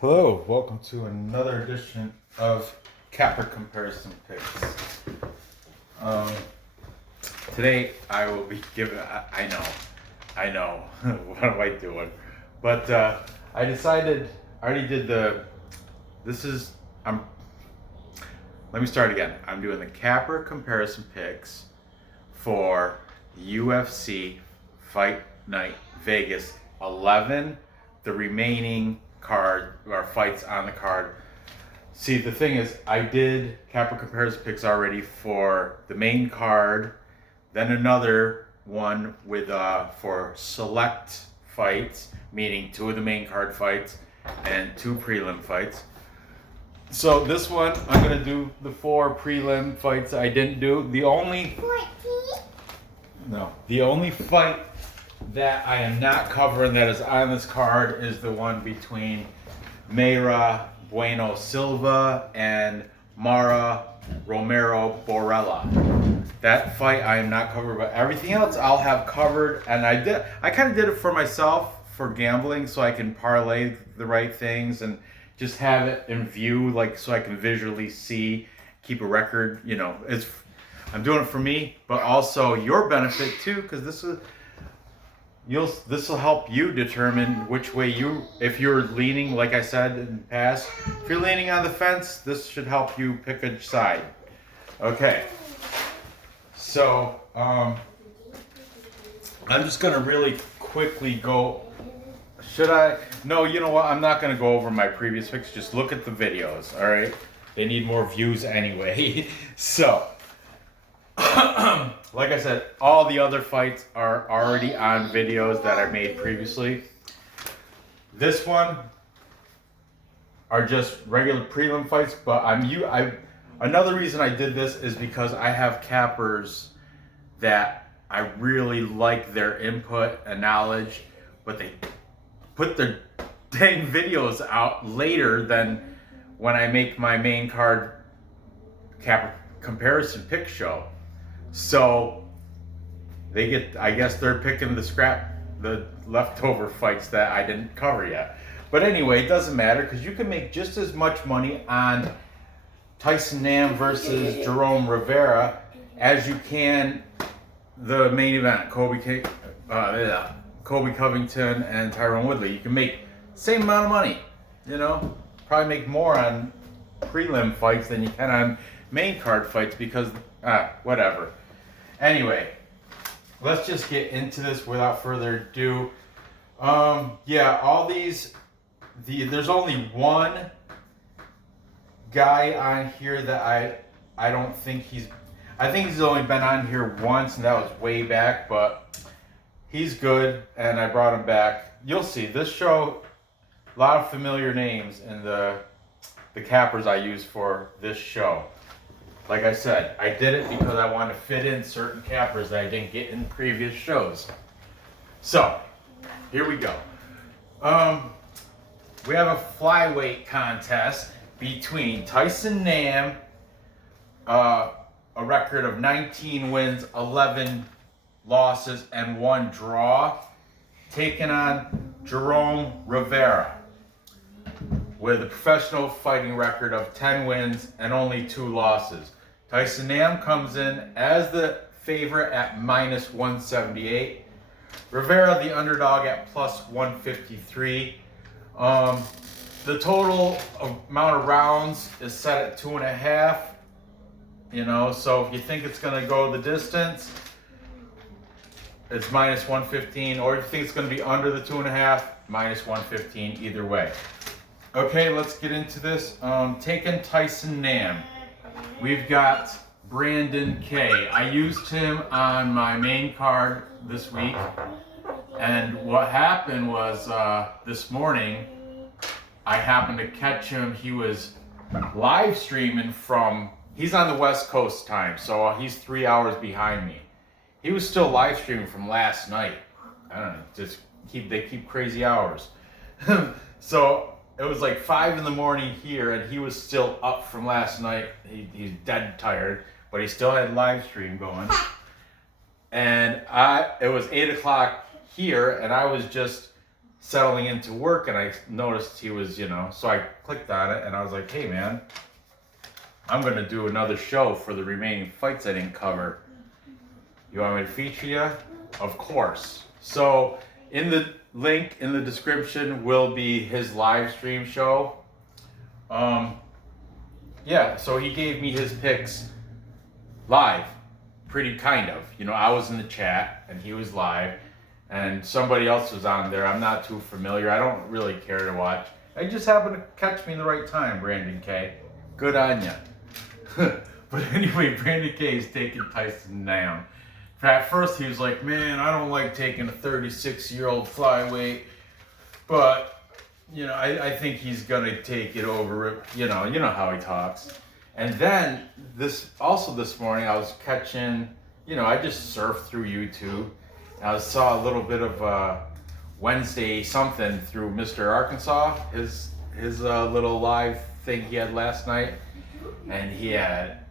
Hello, welcome to another edition of Capper Comparison Picks. Today I will be giving, I know, what am I doing? But I decided, I already did let me start again. I'm doing the Capper Comparison Picks for UFC Fight Night Vegas 11, the remaining card or fights on the card. See, the thing is, I did Capper Comparison Picks already for the main card, then another one with for select fights, meaning 2 of the main card fights and 2 prelim fights. So this one, I'm gonna do the 4 prelim fights I didn't do. The only fight that I am not covering that is on this card is the one between Mayra Bueno Silva and Mara Romero Borella. That fight I am not covered, but everything else I'll have covered. And I kind of did it for myself for gambling, so I can parlay the right things and just have it in view, like so I can visually see, keep a record. You know, I'm doing it for me, but also your benefit too, because this will help you determine which way if you're leaning, like I said in the past, if you're leaning on the fence, this should help you pick a side. Okay, so I'm just gonna really quickly go. Should I? No, you know what? I'm not gonna go over my previous picks. Just look at the videos. All right, they need more views anyway. So. Like I said, all the other fights are already on videos that I made previously. This one are just regular prelim fights, but another reason I did this is because I have cappers that I really like their input and knowledge, but they put their dang videos out later than when I make my main card capper comparison pick show. So I guess they're picking the leftover fights that I didn't cover yet. But anyway, it doesn't matter because you can make just as much money on Tyson versus Jerome Rivera as you can the main event, Colby Covington and Tyron Woodley. You can make the same amount of money, probably make more on prelim fights than you can on main card fights because whatever. Anyway, let's just get into this without further ado. All there's only one guy on here that I don't think I think he's only been on here once, and that was way back, but he's good, and I brought him back. You'll see, this show, a lot of familiar names in the cappers I use for this show. Like I said, I did it because I want to fit in certain cappers that I didn't get in previous shows. So, here we go. We have a flyweight contest between Tyson, a record of 19 wins, 11 losses, and 1 draw, taking on Jerome Rivera, with a professional fighting record of 10 wins and only 2 losses. Tyson comes in as the favorite at minus 178. Rivera, the underdog, at plus 153. The total amount of rounds is set at 2.5. So if you think it's going to go the distance, it's minus 115. Or if you think it's going to be under the 2.5, minus 115 either way. Okay, let's get into this. Taking Tyson we've got Brandon K. I used him on my main card this week. And what happened was this morning, I happened to catch him. He was live streaming he's on the West Coast time, so he's 3 hours behind me. He was still live streaming from last night. I don't know, they keep crazy hours. So it was like 5 a.m. here, and he was still up from last night. He's dead tired, but he still had live stream going. And it was 8 o'clock here, and I was just settling into work, and I noticed he was, so I clicked on it, and I was like, hey man, I'm going to do another show for the remaining fights I didn't cover. You want me to feature you? Of course. So in the link in the description will be his live stream show. So he gave me his picks live, pretty kind of. I was in the chat and he was live, and somebody else was on there. I'm not too familiar. I don't really care to watch. I just happened to catch me in the right time, Brandon K. Good on ya. But anyway, Brandon K is taking Tyson down. At first he was like, man, I don't like taking a 36-year-old flyweight, but I think he's gonna take it over. You know how he talks. And then this morning I was catching, I just surfed through YouTube. I saw a little bit of Wednesday something through Mr. Arkansas, his little live thing he had last night, and he had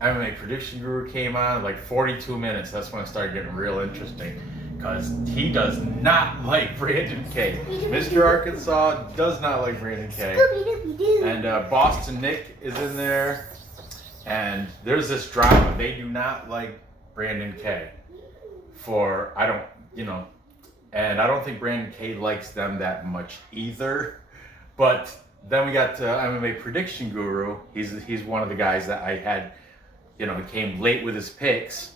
MMA Prediction Guru came on, like 42 minutes. That's when it started getting real interesting, because he does not like Brandon K. Mr. Arkansas does not like Brandon K. And Boston Nick is in there, and there's this drama. They do not like Brandon K. And I don't think Brandon K likes them that much either. But then we got MMA Prediction Guru. He's one of the guys that I had, he came late with his picks,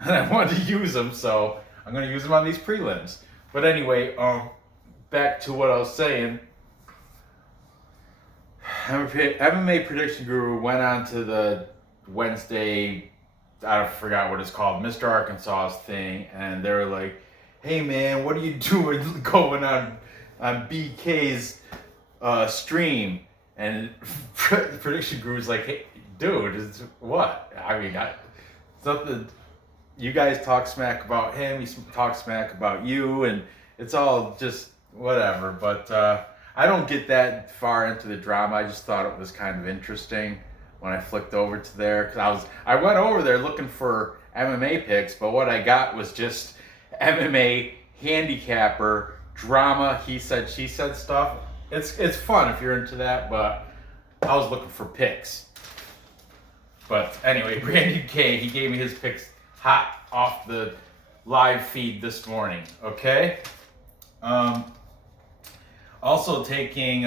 and I wanted to use him, so I'm going to use him on these prelims. But anyway, back to what I was saying. MMA Prediction Guru went on to the Wednesday, I forgot what it's called, Mr. Arkansas's thing, and they were like, hey man, what are you doing going on BK's stream? And Prediction Guru's like, hey, dude, it's what? I mean, something. You guys talk smack about him, he talks smack about you, and it's all just whatever. But I don't get that far into the drama. I just thought it was kind of interesting when I flicked over to there, because I went over there looking for MMA picks, but what I got was just MMA handicapper drama, he said, she said stuff. It's fun if you're into that, but I was looking for picks. But anyway, Brandon K, he gave me his picks hot off the live feed this morning, okay? Also taking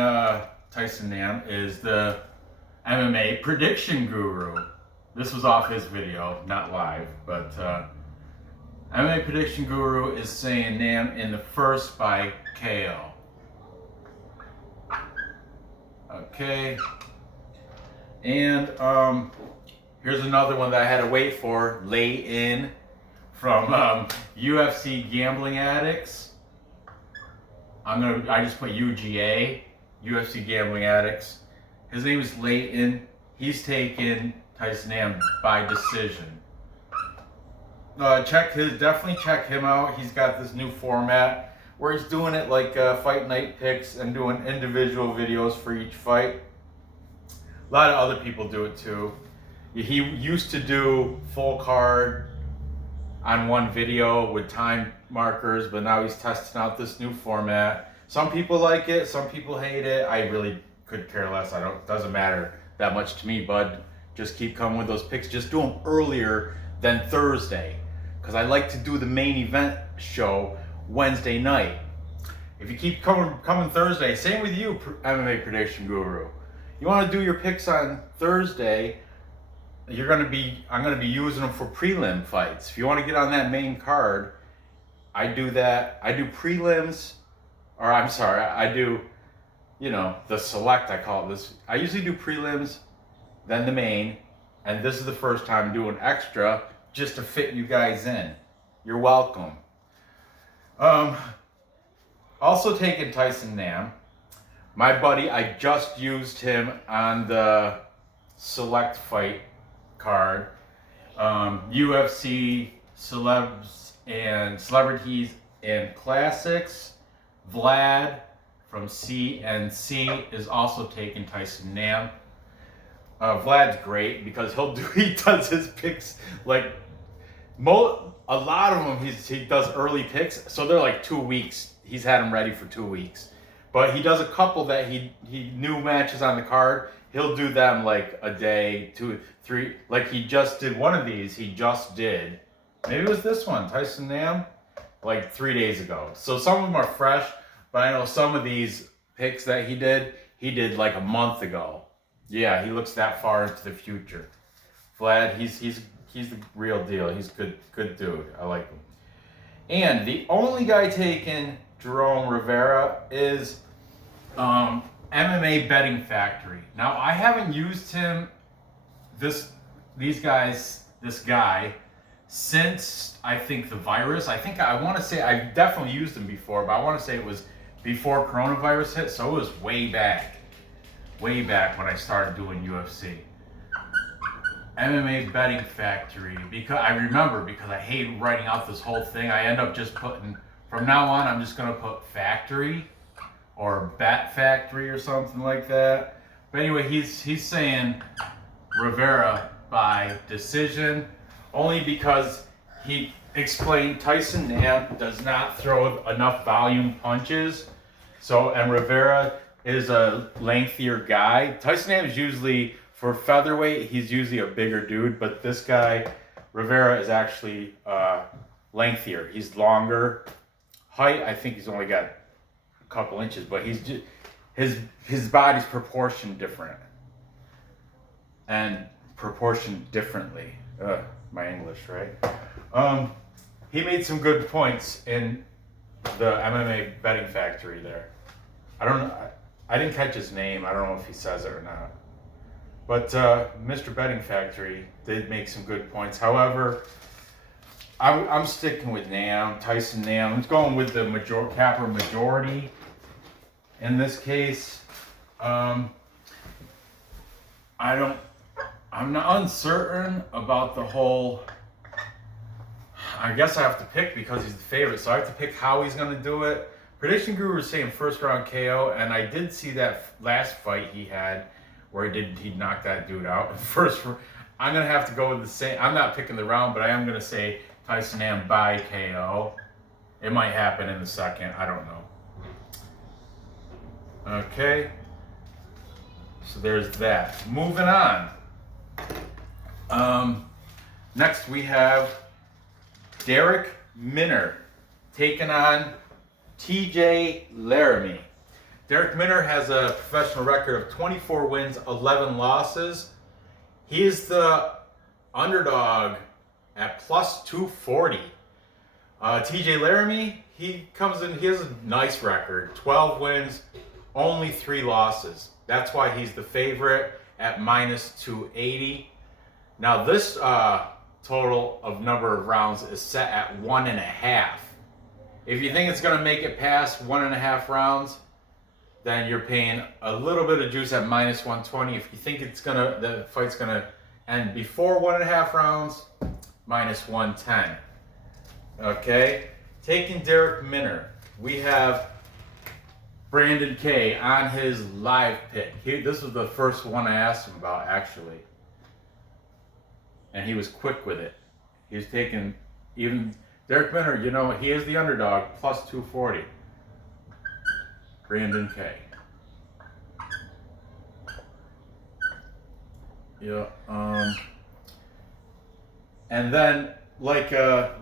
Tyson Nam is the MMA Prediction Guru. This was off his video, not live, but MMA Prediction Guru is saying Nam in the first by KO. Okay. And here's another one that I had to wait for, lay in, from UFC Gambling Addicts. I just put UGA, UFC Gambling Addicts. His name is Layton. He's taken Tyson Nam by decision. Definitely check him out. He's got this new format where he's doing it like fight night picks and doing individual videos for each fight. A lot of other people do it too. He used to do full card on one video with time markers, but now he's testing out this new format. Some people like it, some people hate it. I really could care less. It doesn't matter that much to me, bud. Just keep coming with those picks. Just do them earlier than Thursday, because I like to do the main event show Wednesday night. If you keep coming Thursday, same with you, MMA Prediction Guru. You want to do your picks on Thursday, I'm gonna be using them for prelim fights. If you want to get on that main card, I do that. I do prelims, or I'm sorry, I do, the select, I call it this. I usually do prelims, then the main, and this is the first time doing extra just to fit you guys in. You're welcome. Also taking Tyson Nam. My buddy, I just used him on the select fight card. UFC celebs and celebrities and classics. Vlad from CNC is also taking Tyson Nam. Vlad's great because he does his picks like a lot of them. He does early picks, so they're like 2 weeks. he's had him ready for 2 weeks. But he does a couple that he new matches on the card. He'll do them like a day, 2, 3. Like he just did one of these. He just did. Maybe it was this one, Tyson Nam, like 3 days ago. So some of them are fresh, but I know some of these picks that he did like a month ago. Yeah, he looks that far into the future. Vlad, he's the real deal. He's good dude. I like him. And the only guy taking Jerome Rivera is MMA Betting Factory. Now I haven't used him, this guy, since I think the virus. I want to say I've definitely used him before, but I want to say it was before coronavirus hit, so it was way back when I started doing UFC. MMA Betting Factory, because I hate writing out this whole thing. I end up just putting, from now on, I'm just going to put Factory or Bet Factory or something like that. But anyway, he's saying Rivera by decision, only because he explained Tyson Nam does not throw enough volume punches. So, and Rivera is a lengthier guy. Tyson Nam is usually, for featherweight, he's usually a bigger dude, but this guy, Rivera, is actually lengthier. He's longer. Height, I think he's only got a couple inches, but he's just, his body's proportioned different. And proportioned differently. My English, right? He made some good points in the MMA Betting Factory there. I don't know. I didn't catch his name. I don't know if he says it or not. But Mr. Betting Factory did make some good points. However, I'm sticking with Nam, Tyson Nam. I'm going with the capper majority in this case. I'm not uncertain about the whole. I guess I have to pick because he's the favorite, so I have to pick how he's going to do it. Prediction Guru was saying first round KO, and I did see that last fight he had where he knocked that dude out first. I'm going to have to go with the same. I'm not picking the round, but I am going to say Tyson Nam by KO. It might happen in the second. I don't know. Okay. So there's that. Moving on. Next we have Darrick Minner taking on TJ Laramie. Darrick Minner has a professional record of 24 wins, 11 losses. He is the underdog at plus 240. TJ Laramie, he comes in, he has a nice record, 12 wins, only 3 losses. That's why he's the favorite at minus 280. Now this total of number of rounds is set at 1.5. If you think it's going to make it past 1.5 rounds, then you're paying a little bit of juice at minus 120. If you think the fight's gonna end before 1.5 rounds, minus 110. Okay, taking Darrick Minner, we have Brandon K on his live pick. This was the first one I asked him about, actually, and he was quick with it. He's taking even Darrick Minner. You know, he is the underdog, plus 240. Brandon K. Yeah. And then like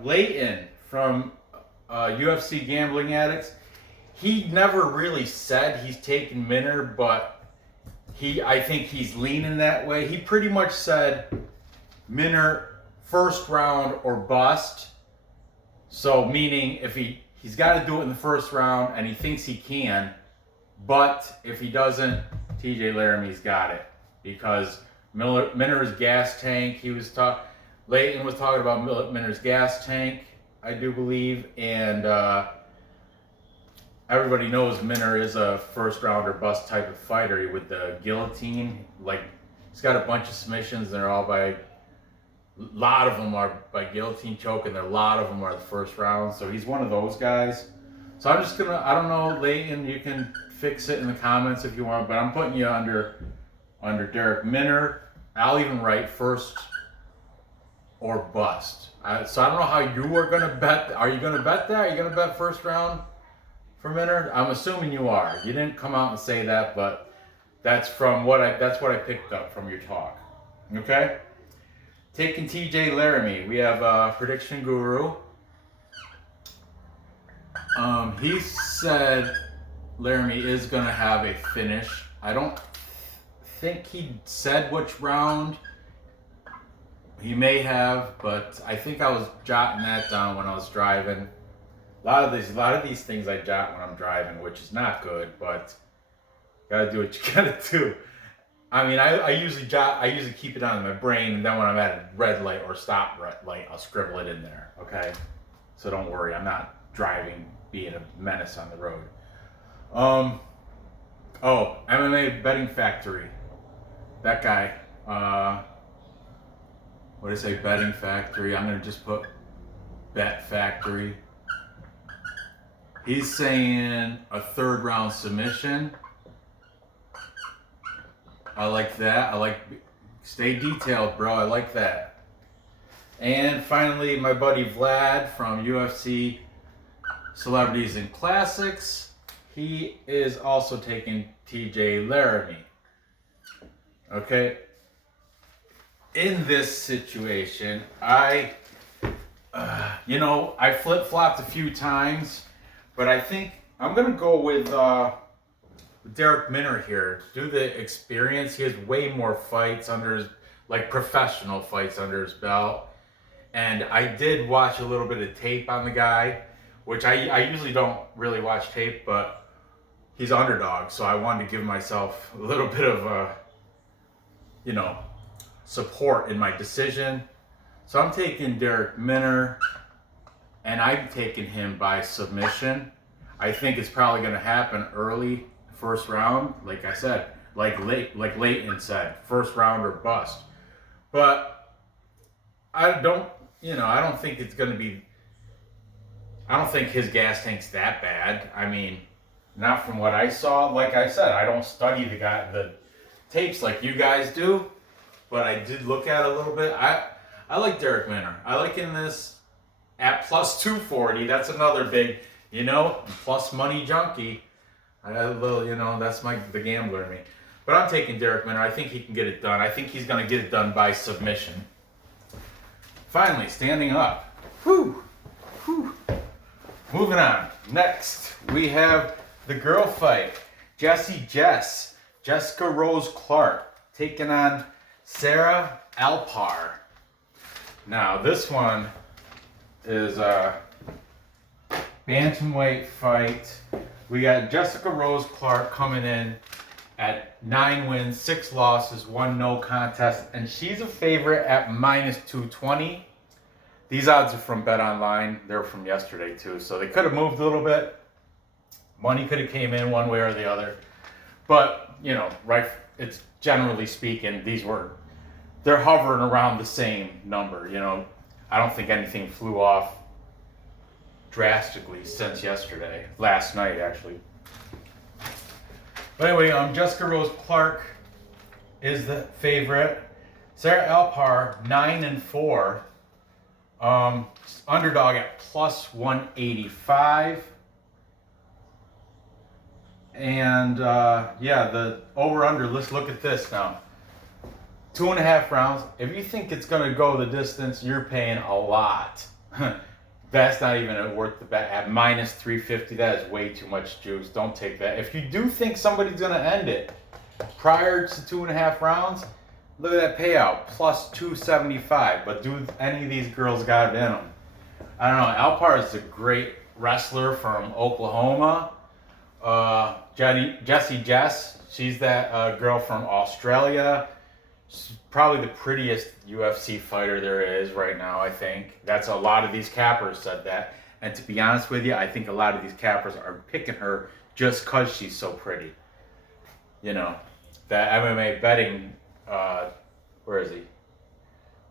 Leighton from UFC Gambling Addicts, he never really said he's taking Minner, but I think he's leaning that way. He pretty much said Minner first round or bust. So meaning if he's got to do it in the first round, and he thinks he can, but if he doesn't, TJ Laramie's got it, because Minner's gas tank. Leighton was talking about Minner's gas tank, I do believe, and everybody knows Minner is a first round or bust type of fighter with the guillotine. Like, he's got a bunch of submissions, and they're all a lot of them are by guillotine choke, and a lot of them are the first round. So he's one of those guys. So I'm just I don't know, Leighton, you can fix it in the comments if you want, but I'm putting you under Darrick Minner. I'll even write first or bust. So I don't know how you are going to bet. Are you going to bet that? Are you going to bet first round for Minner? I'm assuming you are. You didn't come out and say that, but that's what I picked up from your talk. Okay? Taking TJ Laramie. We have Prediction Guru. He said Laramie is going to have a finish. I don't think he said which round. He may have, but I think I was jotting that down when I was driving. A lot of these things I jot when I'm driving, which is not good, but gotta do what you gotta do. I mean, I usually keep it on my brain, and then when I'm at a red light or stop red light, I'll scribble it in there. Okay, so don't worry, I'm not driving being a menace on the road. MMA Betting Factory. That guy. What did I say? Betting Factory. I'm gonna just put Bet Factory. He's saying a 3rd round submission. I like that. Stay detailed, bro. I like that. And finally, my buddy Vlad from UFC Celebrities and Classics. He is also taking TJ Laramie. Okay. In this situation, I flip-flopped a few times, but I think I'm going to go with Darrick Minner here. Due to the experience, he has way more fights under his, professional fights under his belt. And I did watch a little bit of tape on the guy, which I usually don't really watch tape, but he's underdog, so I wanted to give myself a little bit of support in my decision. So I'm taking Darrick Minner, and I'm taking him by submission. I think it's probably going to happen early, 1st round. Like I said, like Leighton said, 1st round or bust. But I don't think it's going to be. I don't think his gas tank's that bad. I mean, not from what I saw. Like I said, I don't study the tapes like you guys do. But I did look at it a little bit. I like Darrick Minner. I like in this at plus 240. That's another big, plus money junkie. I got a little, that's the gambler in me. But I'm taking Darrick Minner. I think he can get it done. I think he's going to get it done by submission. Finally, standing up. Whew. Moving on. Next, we have the girl fight. Jessica Rose Clark, taking on Sarah Alpar. Now, this one is a bantamweight fight. We got Jessica Rose Clark coming in at 9 wins, 6 losses, 1 no contest, and she's a favorite at minus 220. These odds are from Bet Online. They're from yesterday too, so they could have moved a little bit. Money could have came in one way or the other, but right? It's generally speaking, they're hovering around the same number. I don't think anything flew off drastically since last night actually. But anyway, Jessica Rose Clark is the favorite. Sarah Alpar 9-4. Underdog at plus 185. And the over-under, let's look at this now. 2.5 rounds. If you think it's going to go the distance, you're paying a lot. That's not even worth the bet. At minus 350, that is way too much juice. Don't take that. If you do think somebody's going to end it prior to 2.5 rounds, look at that payout, plus 275. But do any of these girls got it in them? I don't know. Alpar is a great wrestler from Oklahoma. Jessie, she's that girl from Australia. She's probably the prettiest UFC fighter there is right now, I think. That's a lot of these cappers said that. And to be honest with you, I think a lot of these cappers are picking her just because she's so pretty. The MMA betting, where is he?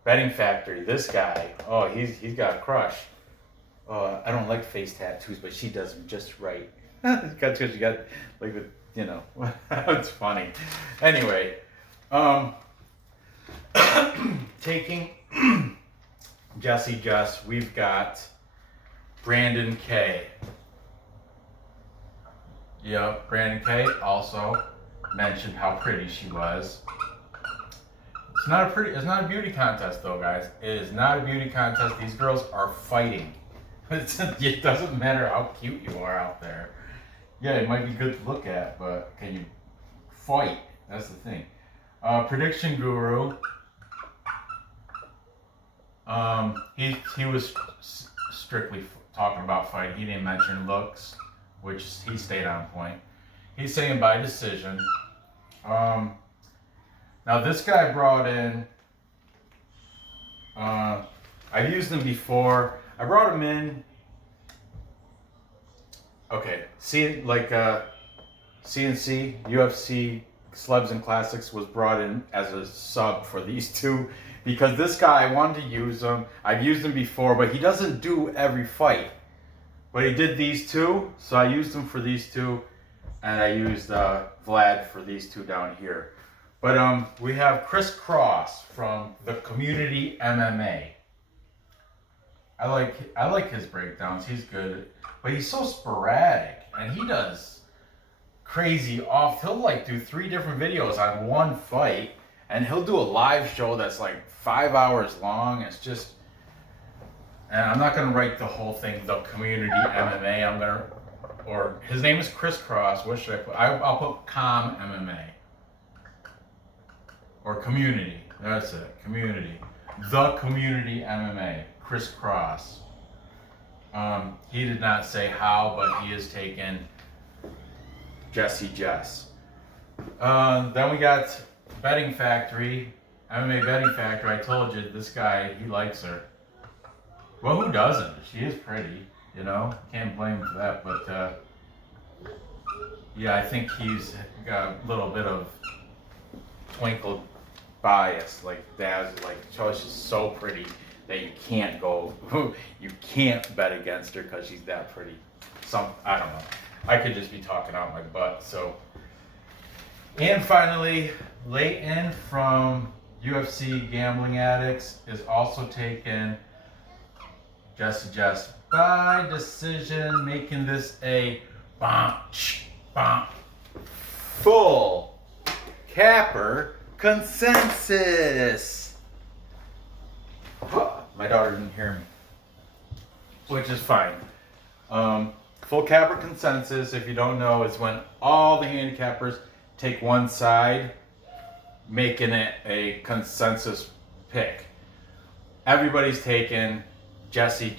Betting Factory, this guy, oh, he's got a crush. I don't like face tattoos, but she does them just right. She got it's funny. Anyway, taking Jess, we've got Brandon K. Yep, Brandon K also mentioned how pretty she was. It's not a beauty contest though, guys. It is not a beauty contest. These girls are fighting. It doesn't matter how cute you are out there. Yeah, it might be good to look at, but can you fight? That's the thing. Prediction Guru. He was strictly talking about fighting. He didn't mention looks, which he stayed on point. He's saying by decision. Now this guy brought in, I've used him before. I brought him in, okay, CNC, UFC, Celebs and Classics was brought in as a sub for these two because this guy, I wanted to use him. I've used him before, but he doesn't do every fight. But he did these two, so I used him for these two, and I used Vlad for these two down here. But we have Chris Cross from the Community MMA. I like his breakdowns. He's good, but he's so sporadic, and he does crazy off. He'll like do 3 different videos on one fight, and he'll do a live show that's like 5 hours long. It's just, and I'm not gonna write the whole thing, the Community MMA. Or his name is Chris Cross. What should I put? I'll put Com MMA. Or Community. That's it. Community. The Community MMA. Chris Cross. He did not say how, but he has taken Jessie. Then we got Betting Factory. MMA Betting Factory. I told you, this guy, he likes her. Well, who doesn't? She is pretty, you know? Can't blame him for that, but yeah, I think he's got a little bit of twinkle bias, like Daz, like she's so pretty that you can't bet against her because she's that pretty. I don't know. I could just be talking out my butt. So, and finally, Leighton from UFC Gambling Addicts is also taken Jessie by decision, making this a full capper consensus. My daughter didn't hear me, which is fine. Full capper consensus, if you don't know, is when all the handicappers take one side, making it a consensus pick. Everybody's taken Jessie,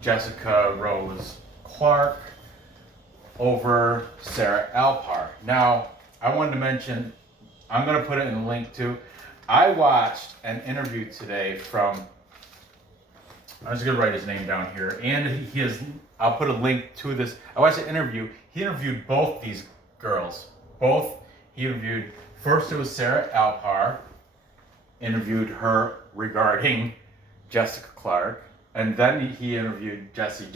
Jessica Rose Clark over Sarah Alpar. Now, I wanted to mention, I'm going to put it in the link too. I watched an interview today from, I'm just going to write his name down here, and I'll put a link to this. I watched an interview. He interviewed both these girls. He interviewed, first it was Sarah Alpar, interviewed her regarding Jessica Clark, and then he interviewed Jessie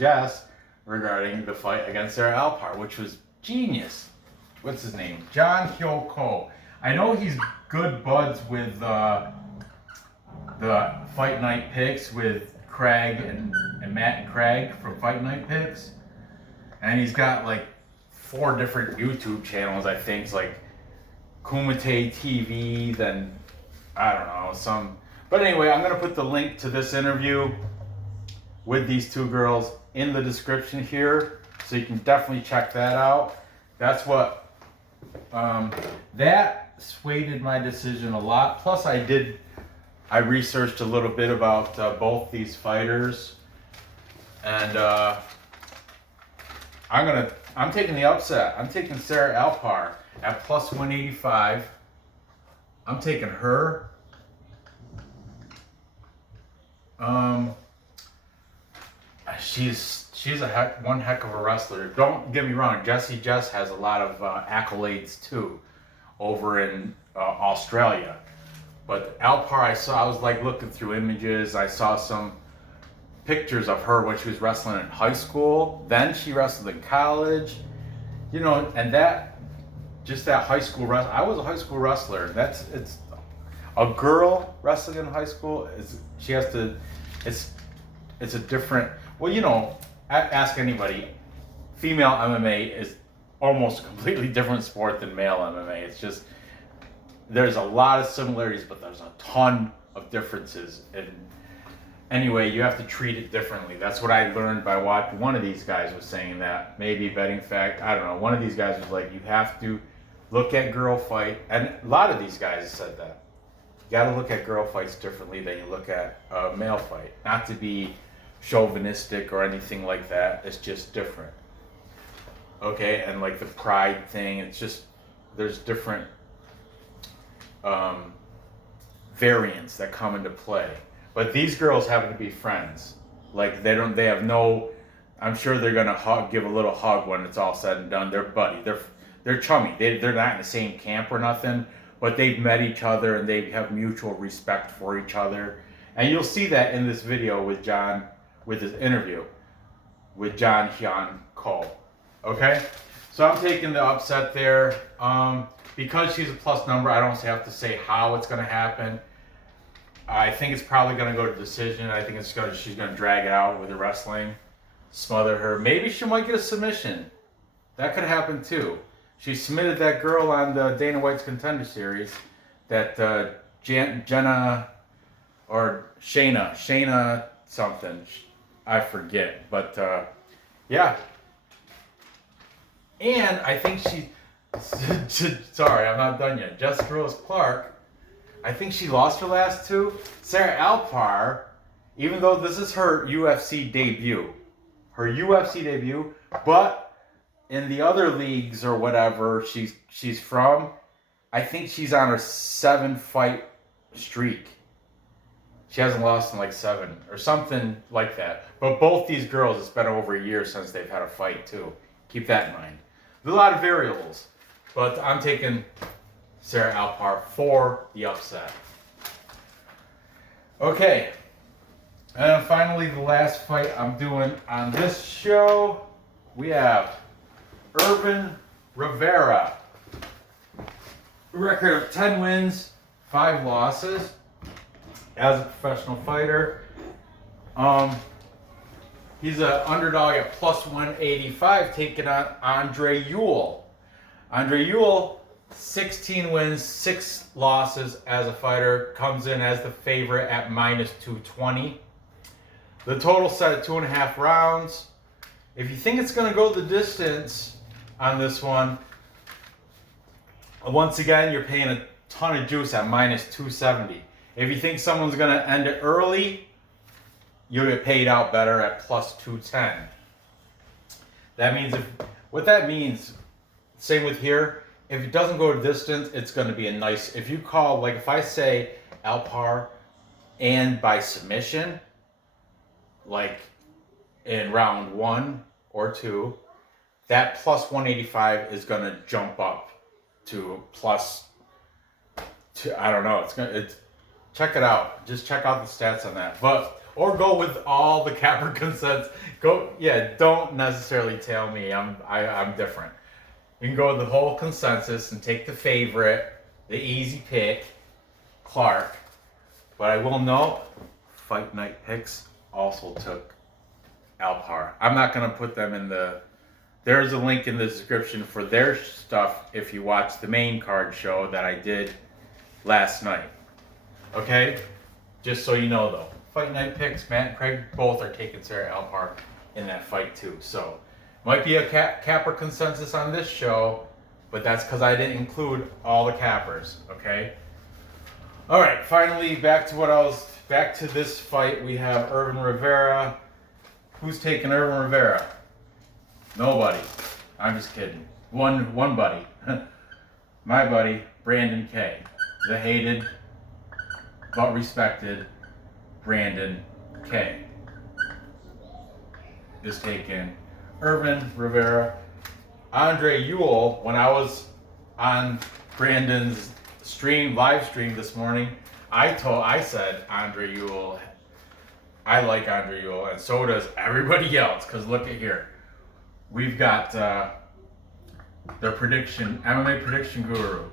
regarding the fight against Sarah Alpar, which was genius. What's his name? John Hyoko. I know he's good buds with the Fight Night Picks with Craig and Matt and Craig from Fight Night Picks. And he's got like 4 different YouTube channels, I think. It's like Kumite TV, then I don't know, some. But anyway, I'm going to put the link to this interview with these 2 girls in the description here, so you can definitely check that out. That's what, that swayed my decision a lot. Plus I researched a little bit about both these fighters, and I'm taking the upset. I'm taking Sarah Alpar at plus 185. I'm taking her. She's one heck of a wrestler. Don't get me wrong, Jessie has a lot of accolades too over in Australia. But Alpar, I was like looking through images. I saw some pictures of her when she was wrestling in high school. Then she wrestled in college, you know, and that high school wrestling. I was a high school wrestler. It's a girl wrestling in high school. It's a different. Well, you know, ask anybody. Female MMA almost a completely different sport than male MMA. It's just, there's a lot of similarities, but there's a ton of differences. And anyway, you have to treat it differently. That's what I learned by watching. One of these guys was saying that, maybe betting fact, I don't know. One of these guys was like, you have to look at girl fight, and a lot of these guys said that. You got to look at girl fights differently than you look at a male fight. Not to be chauvinistic or anything like that. It's just different. Okay, and like the pride thing, it's just, there's different variants that come into play. But these girls happen to be friends. Like they have no, I'm sure they're gonna give a little hug when it's all said and done. They're buddy. They're chummy. They're not in the same camp or nothing, but they've met each other and they have mutual respect for each other. And you'll see that in this video with John, with his interview with John Hyun Cole. Okay, so I'm taking the upset there. Because she's a plus number, I don't have to say how it's gonna happen. I think it's probably gonna go to decision. I think she's gonna drag it out with the wrestling, smother her. Maybe she might get a submission. That could happen too. She submitted that girl on the Dana White's Contender Series, that Jenna or Shayna something. I forget, but yeah. And I think sorry, I'm not done yet. Jessica Rose Clark, I think she lost her last two. Sarah Alpar, even though this is her UFC debut, but in the other leagues or whatever she's from, I think she's on her 7-fight streak. She hasn't lost in like 7 or something like that. But both these girls, it's been over a year since they've had a fight too. Keep that in mind. There's a lot of variables, but I'm taking Sarah Alpar for the upset. Okay, and finally the last fight I'm doing on this show, we have Irwin Rivera. Record of 10 wins, 5 losses as a professional fighter. He's an underdog at plus 185, taking on Andre Ewell. Andre Ewell, 16 wins, 6 losses as a fighter, comes in as the favorite at minus 220. The total set at 2.5 rounds. If you think it's going to go the distance on this one, once again, you're paying a ton of juice at minus 270. If you think someone's going to end it early, you'll get paid out better at plus 210. That means what that means, same with here, if it doesn't go to distance, it's going to be a nice, if you call, like if I say Alpar and by submission, like in round 1 or 2, that plus 185 is going to jump up to plus, I don't know, check it out. Just check out the stats on that. Or go with all the capper consents. Don't necessarily tell me I'm different. You can go with the whole consensus and take the favorite, the easy pick, Clark. But I will note, Fight Night Picks also took Alpar. I'm not going to put them in there's a link in the description for their stuff if you watch the main card show that I did last night. Okay? Just so you know though. Fight Night Picks, Matt and Craig both are taking Sarah Alpar in that fight too. So, might be a capper consensus on this show, but that's because I didn't include all the cappers, okay? All right, finally, back to this fight. We have Irwin Rivera. Who's taking Irwin Rivera? Nobody. I'm just kidding. One buddy. My buddy, Brandon K. The hated but respected Brandon K. is taking Irwin Rivera. Andre Ewell, when I was on Brandon's live stream this morning, I said Andre Ewell, I like Andre Ewell, and so does everybody else, because look at here. We've got the prediction, MMA Prediction Guru.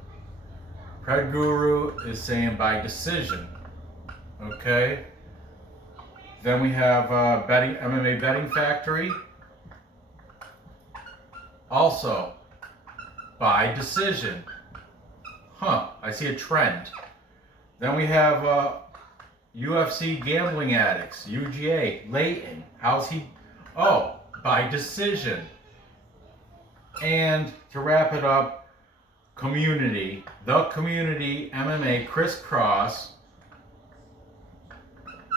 Pred Guru is saying by decision. Okay. Then we have MMA Betting Factory. Also, by decision. I see a trend. Then we have UFC gambling addicts, UGA, Layton. How's he? Oh, by decision. And to wrap it up, community, the community MMA, crisscross.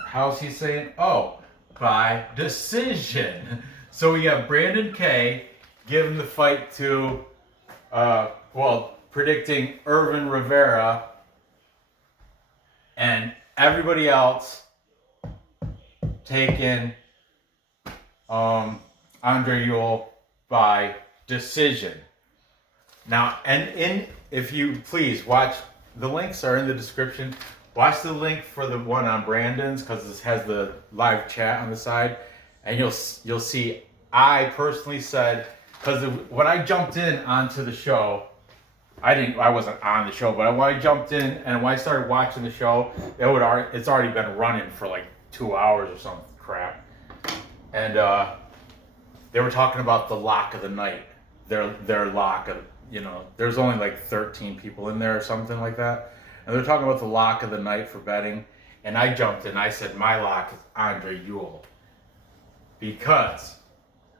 How's he saying? Oh, by decision. So we have Brandon K giving the fight to, predicting Irwin Rivera, and everybody else taking Andre Ewell by decision. Now, if you please watch, the links are in the description. Watch the link for the one on Brandon's, because this has the live chat on the side, and you'll see. I personally said, because when I jumped in onto the show, I wasn't on the show, but when I jumped in and when I started watching the show, it's already been running for like 2 hours or some crap, and they were talking about the lock of the night, their lock of, there's only like 13 people in there or something like that. And they're talking about the lock of the night for betting. And I jumped in. I said, my lock is Andre Ewell. Because,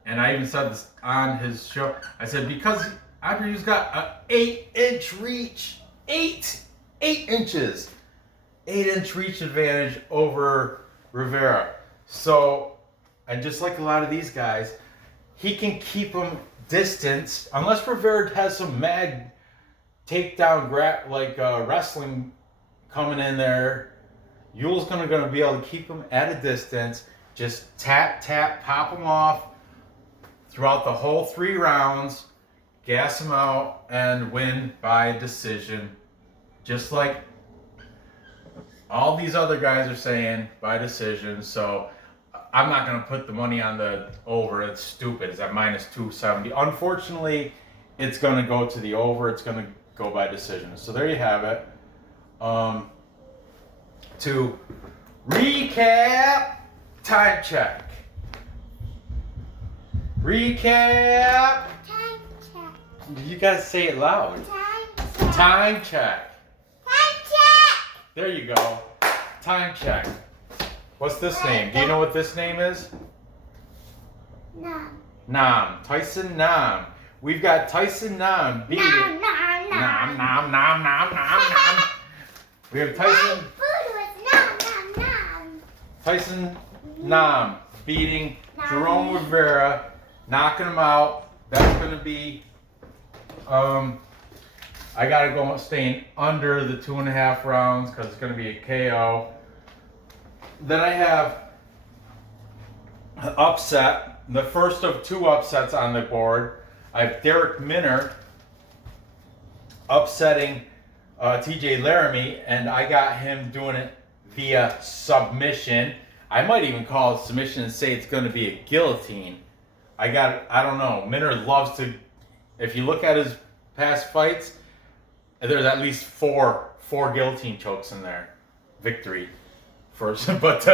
and I even said this on his show, I said, because Andre Ewell's got an 8-inch reach. 8 inches. 8-inch reach advantage over Rivera. So, and just like a lot of these guys, he can keep them distanced. Unless Rivera has some mad takedown wrestling coming in there, Ewell's gonna be able to keep him at a distance. Just tap, pop him off throughout the whole 3 rounds, gas him out, and win by decision. Just like all these other guys are saying, by decision. So I'm not gonna put the money on the over. It's stupid. It's at -270. Unfortunately, it's gonna go to the over. It's gonna go by decision. So there you have it. To recap, time check. Recap. Time check. You gotta say it loud. Time check. Time check. Time check. There you go. Time check. What's this name? Do you know what this name is? No. Nam. Tyson Nam. We've got Tyson Nam beating. Nom. We have Tyson. Food was nom. Tyson Nam beating Jerome Rivera, knocking him out. That's going to be. I got to go staying under the 2.5 rounds because it's going to be a KO. Then I have an upset, the first of 2 upsets on the board. I have Darrick Minner upsetting TJ Laramie, and I got him doing it via submission. I might even call it submission and say it's going to be a guillotine. I don't know. Minner loves to, if you look at his past fights, there's at least four guillotine chokes in there. Victory. First, but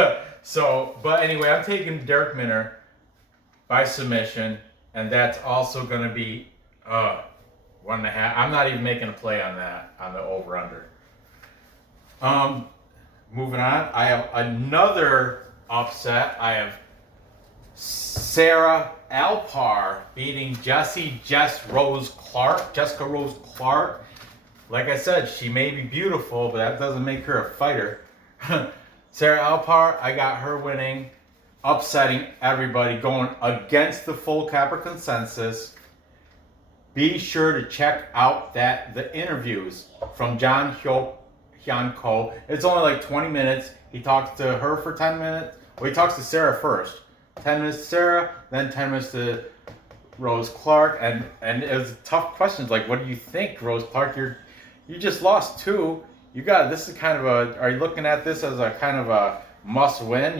anyway, I'm taking Darrick Minner by submission, and that's also going to be 1.5. I'm not even making a play on that, on the over/under. Moving on, I have another upset. I have Sarah Alpar beating Jessica Rose Clark. Like I said, she may be beautiful, but that doesn't make her a fighter. Sarah Alpar, I got her winning, upsetting everybody, going against the full Capper consensus. Be sure to check out the interviews from John Hyun Ko. It's only like 20 minutes. He talks to her for 10 minutes. Well, he talks to Sarah first. 10 minutes to Sarah, then 10 minutes to Rose Clark. And it was tough questions like, what do you think, Rose Clark? You just lost 2. This is kind of are you looking at this as a kind of a must win,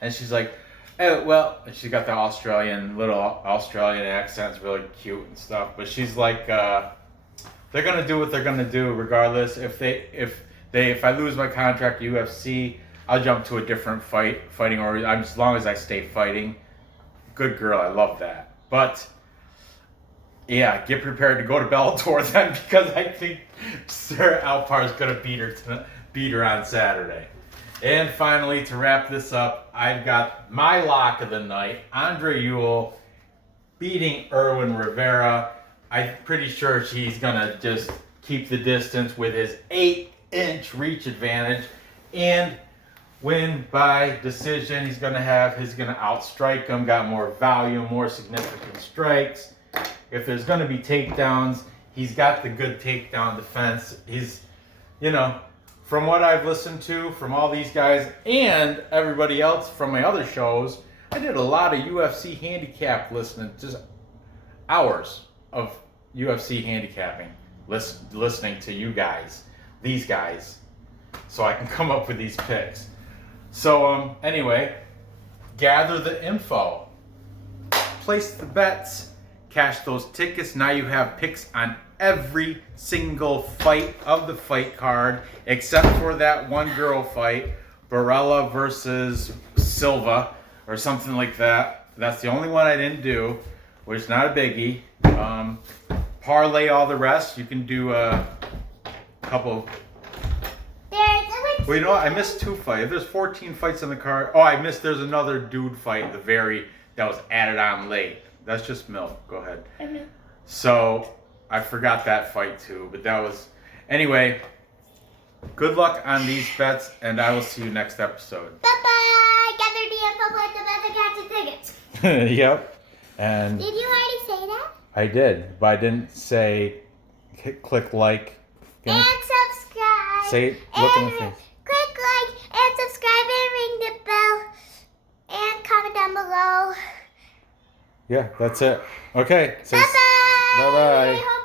And she's like, hey, well, she got the little Australian accent. It's really cute and stuff. But she's like, they're gonna do what they're gonna do regardless. If I lose my contract at UFC, I'll jump to a different fighting, or as long as I stay fighting. Good girl, I love that. But Yeah, get prepared to go to Bellator then, because I think Sarah Alpar is going to beat her on Saturday. And finally, to wrap this up, I've got my lock of the night, Andre Ewell beating Irwin Rivera. I'm pretty sure he's going to just keep the distance with his 8-inch reach advantage and win by decision. He's going to outstrike him, got more volume, more significant strikes. If there's going to be takedowns, he's got the good takedown defense. He's, from what I've listened to from all these guys and everybody else from my other shows, I did a lot of UFC handicap listening, just hours of UFC handicapping, listening to you guys, these guys, so I can come up with these picks. So anyway, gather the info, place the bets, cash those tickets. Now you have picks on every single fight of the fight card, except for that one girl fight, Barella versus Silva, or something like that. That's the only one I didn't do, which is not a biggie. Parlay all the rest. You can do a couple. Well, you know what? I missed 2 fights. There's 14 fights on the card. Oh, there's another dude fight, that was added on late. That's just milk. Go ahead. So, I forgot that fight too, but that was... Anyway, good luck on these bets, and I will see you next episode. Bye-bye. Gather the info, play the bet, and catch the tickets. Yep. And... Did you already say that? I did, but I didn't say click like. And subscribe. Say it, look in the face. Click like and subscribe and ring the bell and comment down below. Yeah, that's it. Okay. Bye-bye. Bye-bye.